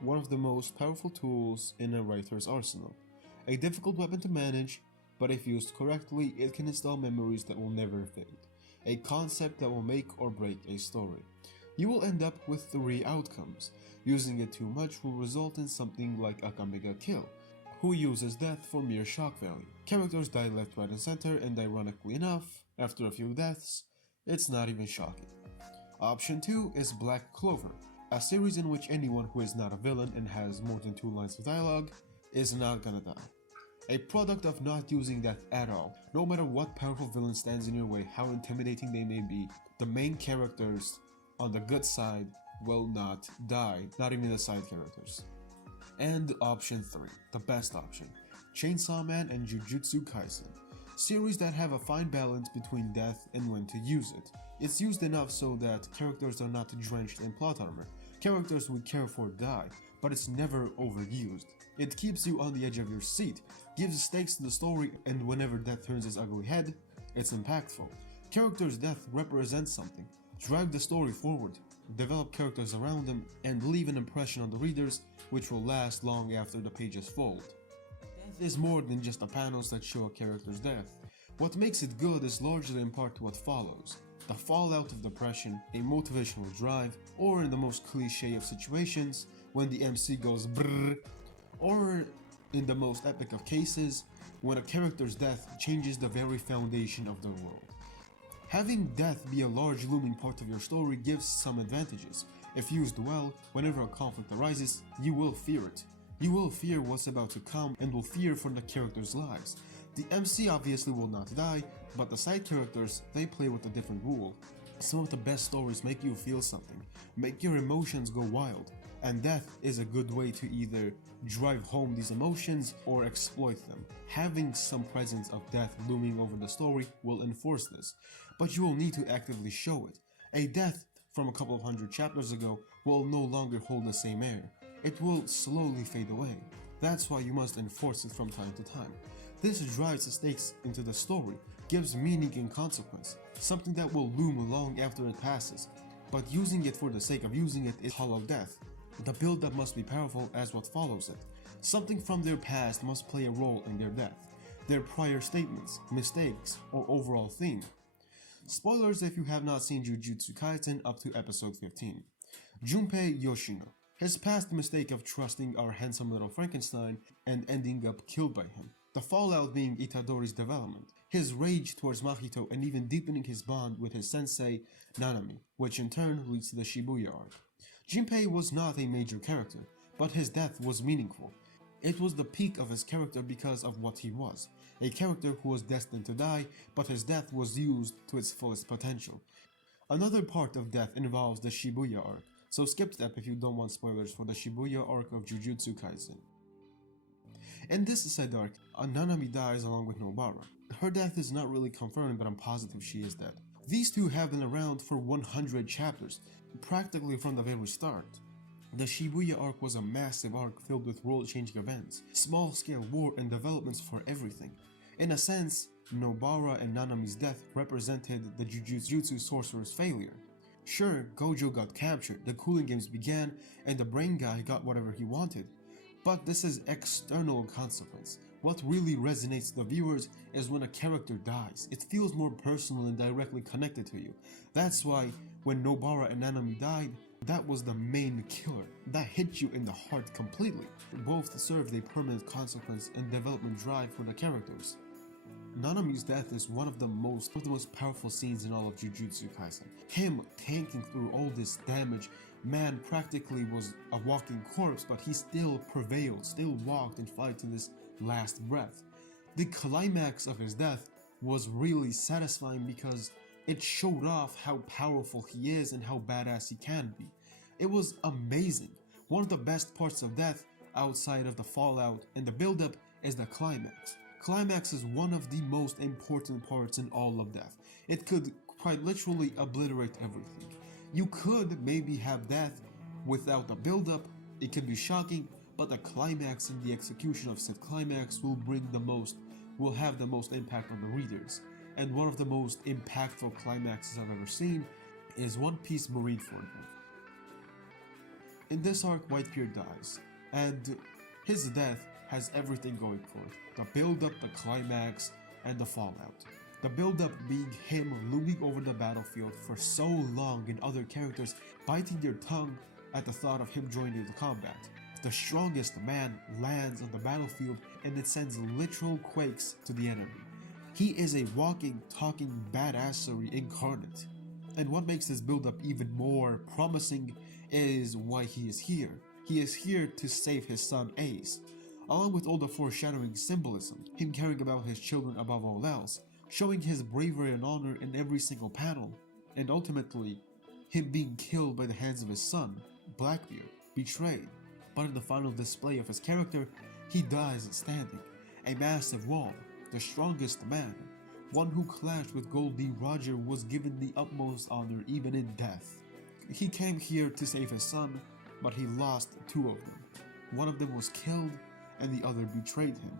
one of the most powerful tools in a writer's arsenal. A difficult weapon to manage, but if used correctly, it can install memories that will never fade. A concept that will make or break a story. You will end up with three outcomes. Using it too much will result in something like Akame kill, who uses death for mere shock value. Characters die left, right, and center, and ironically enough, after a few deaths, it's not even shocking. Option 2 is Black Clover, a series in which anyone who is not a villain and has more than 2 lines of dialogue is not gonna die. A product of not using death at all. No matter what powerful villain stands in your way, how intimidating they may be, the main characters on the good side will not die, not even the side characters. And option 3, the best option, Chainsaw Man and Jujutsu Kaisen. Series that have a fine balance between death and when to use it. It's used enough so that characters are not drenched in plot armor. Characters we care for die, but it's never overused. It keeps you on the edge of your seat, gives stakes to the story, and whenever death turns its ugly head, it's impactful. Characters' death represents something. Drive the story forward, develop characters around them, and leave an impression on the readers which will last long after the pages fold. Death is more than just the panels that show a character's death. What makes it good is largely in part to what follows. The fallout of depression, a motivational drive, or in the most cliche of situations, when the MC goes brrr, or in the most epic of cases, when a character's death changes the very foundation of the world. Having death be a large looming part of your story gives some advantages. If used well, whenever a conflict arises, you will fear it. You will fear what's about to come and will fear for the characters' lives. The MC obviously will not die, but the side characters, they play with a different rule. Some of the best stories make you feel something, make your emotions go wild, and death is a good way to either drive home these emotions or exploit them. Having some presence of death looming over the story will enforce this, but you will need to actively show it. A death from a couple of hundred chapters ago will no longer hold the same air. It will slowly fade away. That's why you must enforce it from time to time. This drives the stakes into the story, gives meaning and consequence, something that will loom long after it passes, but using it for the sake of using it is hollow death. The build-up must be powerful as what follows it. Something from their past must play a role in their death, their prior statements, mistakes, or overall theme. Spoilers if you have not seen Jujutsu Kaisen up to episode 15. Junpei Yoshino. His past mistake of trusting our handsome little Frankenstein and ending up killed by him. The fallout being Itadori's development, his rage towards Mahito, and even deepening his bond with his sensei, Nanami, which in turn leads to the Shibuya arc. Junpei was not a major character, but his death was meaningful. It was the peak of his character because of what he was, a character who was destined to die, but his death was used to its fullest potential. Another part of death involves the Shibuya arc, so skip step if you don't want spoilers for the Shibuya arc of Jujutsu Kaisen. In this side arc, Nanami dies along with Nobara. Her death is not really confirmed, but I'm positive she is dead. These two have been around for 100 chapters, practically from the very start. The Shibuya arc was a massive arc filled with world-changing events, small-scale war and developments for everything. In a sense, Nobara and Nanami's death represented the Jujutsu sorcerer's failure. Sure, Gojo got captured, the cooling games began, and the brain guy got whatever he wanted. But this is external consequence. What really resonates to the viewers is when a character dies. It feels more personal and directly connected to you. That's why when Nobara and Nanami died, that was the main killer. That hit you in the heart completely. Both served a permanent consequence and development drive for the characters. Nanami's death is one of the most powerful scenes in all of Jujutsu Kaisen. Him tanking through all this damage, man practically was a walking corpse, but he still prevailed, still walked and fought to his last breath. The climax of his death was really satisfying because it showed off how powerful he is and how badass he can be. It was amazing. One of the best parts of death, outside of the fallout and the build-up, is the climax. Climax is one of the most important parts in all of death. It could quite literally obliterate everything. You could maybe have death without the build-up, it could be shocking, but the climax and the execution of said climax will have the most impact on the readers. And one of the most impactful climaxes I've ever seen is One Piece Marineford. In this arc, Whitebeard dies, and his death has everything going for it. The build-up, the climax, and the fallout. The build-up being him looming over the battlefield for so long and other characters biting their tongue at the thought of him joining the combat. The strongest man lands on the battlefield and it sends literal quakes to the enemy. He is a walking, talking badassery incarnate. And what makes this build-up even more promising is why he is here. He is here to save his son Ace, along with all the foreshadowing symbolism, him caring about his children above all else, showing his bravery and honor in every single panel, and ultimately, him being killed by the hands of his son, Blackbeard, betrayed. But in the final display of his character, he dies standing, a massive wall, the strongest man, one who clashed with Gold D. Roger was given the utmost honor even in death. He came here to save his son, but he lost two of them. One of them was killed, and the other betrayed him.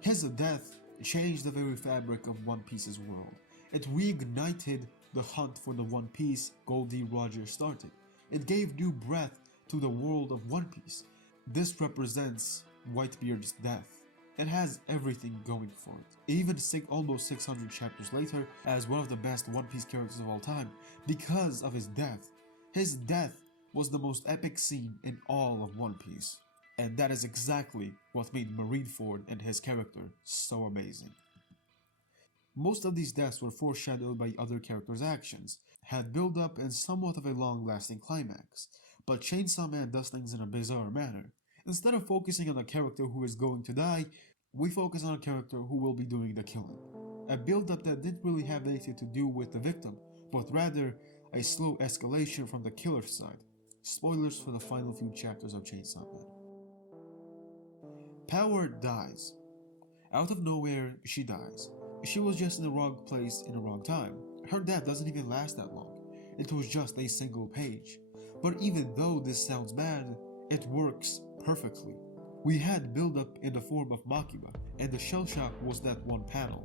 His death changed the very fabric of One Piece's world. It reignited the hunt for the One Piece Gold D. Roger started. It gave new breath to the world of One Piece. This represents Whitebeard's death. It has everything going for it. Even almost 600 chapters later, as one of the best One Piece characters of all time, because of his death. His death was the most epic scene in all of One Piece. And that is exactly what made Marineford and his character so amazing. Most of these deaths were foreshadowed by other characters' actions, had build-up and somewhat of a long-lasting climax, but Chainsaw Man does things in a bizarre manner. Instead of focusing on a character who is going to die, we focus on a character who will be doing the killing. A build-up that didn't really have anything to do with the victim, but rather a slow escalation from the killer's side. Spoilers for the final few chapters of Chainsaw Man. Power dies. Out of nowhere, she dies. She was just in the wrong place in the wrong time. Her death doesn't even last that long. It was just a single page. But even though this sounds bad, it works perfectly. We had build-up in the form of Makima, and the shell shock was that one panel.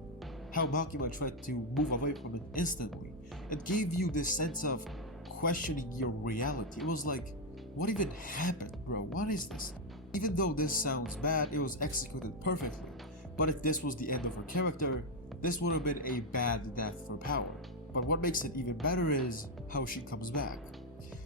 How Makima tried to move away from it instantly. It gave you this sense of questioning your reality. It was like, what even happened, bro? What is this? Even though this sounds bad, it was executed perfectly. But if this was the end of her character, this would have been a bad death for Power. But what makes it even better is how she comes back.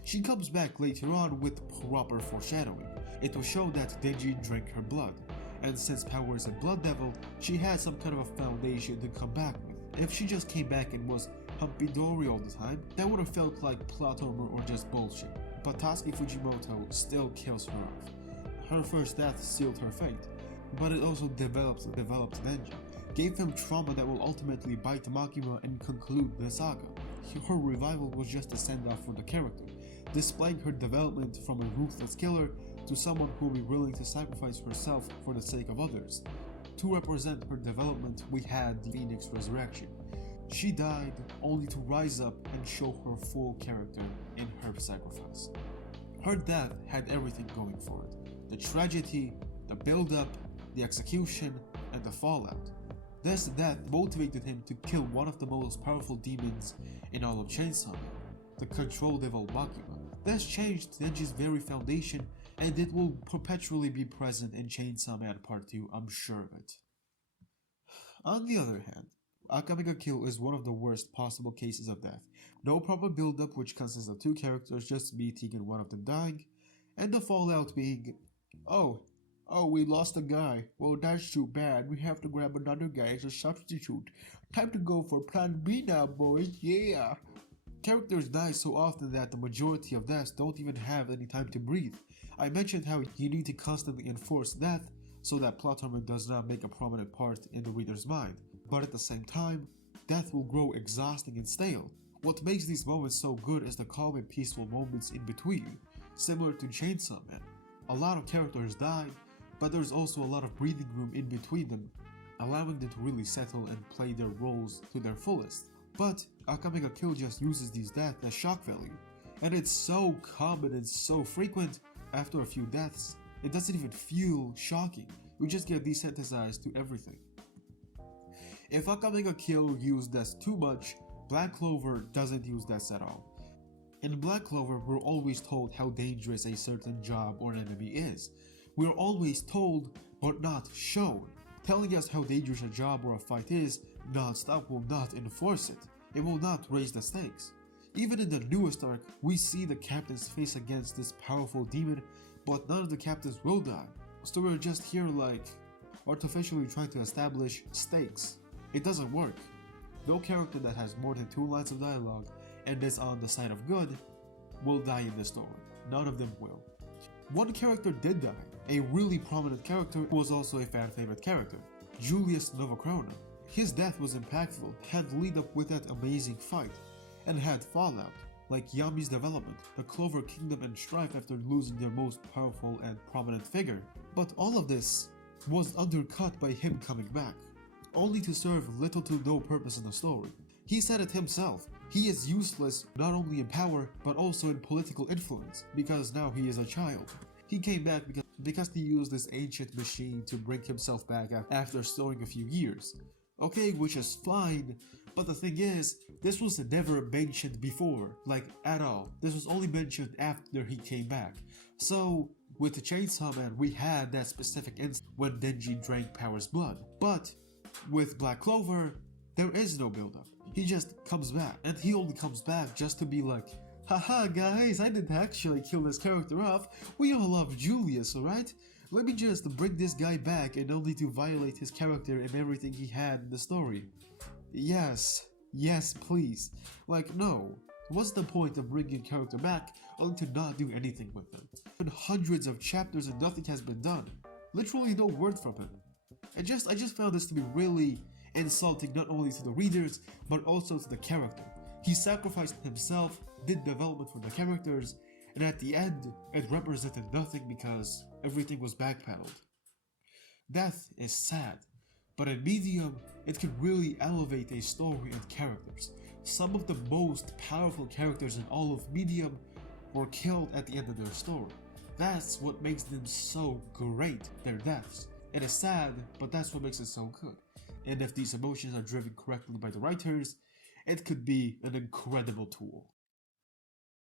She comes back later on with proper foreshadowing. It will show that Denji drank her blood, and since Power is a blood devil, she had some kind of a foundation to come back with. If she just came back and was humpy-dory all the time, that would have felt like plot armor or just bullshit. But Tatsuki Fujimoto still kills her off. Her first death sealed her fate, but it also developed Denji, gave him trauma that will ultimately bite Makima and conclude the saga. Her revival was just a send-off for the character, displaying her development from a ruthless killer to someone who will be willing to sacrifice herself for the sake of others. To represent her development, we had the Phoenix Resurrection. She died only to rise up and show her full character in her sacrifice. Her death had everything going for it. The tragedy, the build-up, the execution, and the fallout. This death motivated him to kill one of the most powerful demons in all of Chainsaw Man, the Control Devil Makima. This changed Denji's very foundation, and it will perpetually be present in Chainsaw Man Part 2, I'm sure of it. On the other hand, Akame ga Kill is one of the worst possible cases of death. No proper build-up, which consists of two characters just meeting and one of them dying, and the fallout being, oh, we lost a guy. Well, that's too bad. We have to grab another guy as a substitute. Time to go for plan B now, boys. Yeah. Characters die so often that the majority of deaths don't even have any time to breathe. I mentioned how you need to constantly enforce death so that plot armor does not make a prominent part in the reader's mind. But at the same time, death will grow exhausting and stale. What makes these moments so good is the calm and peaceful moments in between, similar to Chainsaw Man. A lot of characters died, but there's also a lot of breathing room in between them, allowing them to really settle and play their roles to their fullest. But Akame ga Kill just uses these deaths as shock value, and it's so common and so frequent. After a few deaths, it doesn't even feel shocking. You just get desensitized to everything. If Akame ga Kill used deaths too much, Black Clover doesn't use deaths at all. In Black Clover, we're always told how dangerous a certain job or enemy is. We're always told, but not shown. Telling us how dangerous a job or a fight is non-stop will not enforce it. It will not raise the stakes. Even in the newest arc, we see the captains face against this powerful demon, but none of the captains will die. So we're just here like, artificially trying to establish stakes. It doesn't work. No character that has more than 2 lines of dialogue and is on the side of good will die in this story. None of them will. One character did die, a really prominent character who was also a fan favorite character, Julius Novacrona. His death was impactful, had lead up with that amazing fight, and had fallout, like Yami's development, the Clover Kingdom and strife after losing their most powerful and prominent figure. But all of this was undercut by him coming back, only to serve little to no purpose in the story. He said it himself, he is useless not only in power but also in political influence, because now he is a child. He came back because he used this ancient machine to bring himself back after storing a few years. Okay, which is fine, but the thing is, this was never mentioned before, like at all. This was only mentioned after he came back. So, with the Chainsaw Man, we had that specific instant when Denji drank Power's blood. But, with Black Clover, there is no build-up. He just comes back, and he only comes back just to be like, haha guys, I didn't actually kill this character off, we all love Julius, alright? Let me just bring this guy back and only to violate his character and everything he had in the story. Yes, please. Like, no. What's the point of bringing a character back only to not do anything with them? Been hundreds of chapters and nothing has been done. Literally no word from him. I just found this to be really insulting not only to the readers, but also to the character. He sacrificed himself, did development for the characters, and at the end, it represented nothing because everything was backpedaled. Death is sad, but in Medium, it can really elevate a story and characters. Some of the most powerful characters in all of Medium were killed at the end of their story. That's what makes them so great, their deaths. It is sad, but that's what makes it so good. And if these emotions are driven correctly by the writers, it could be an incredible tool.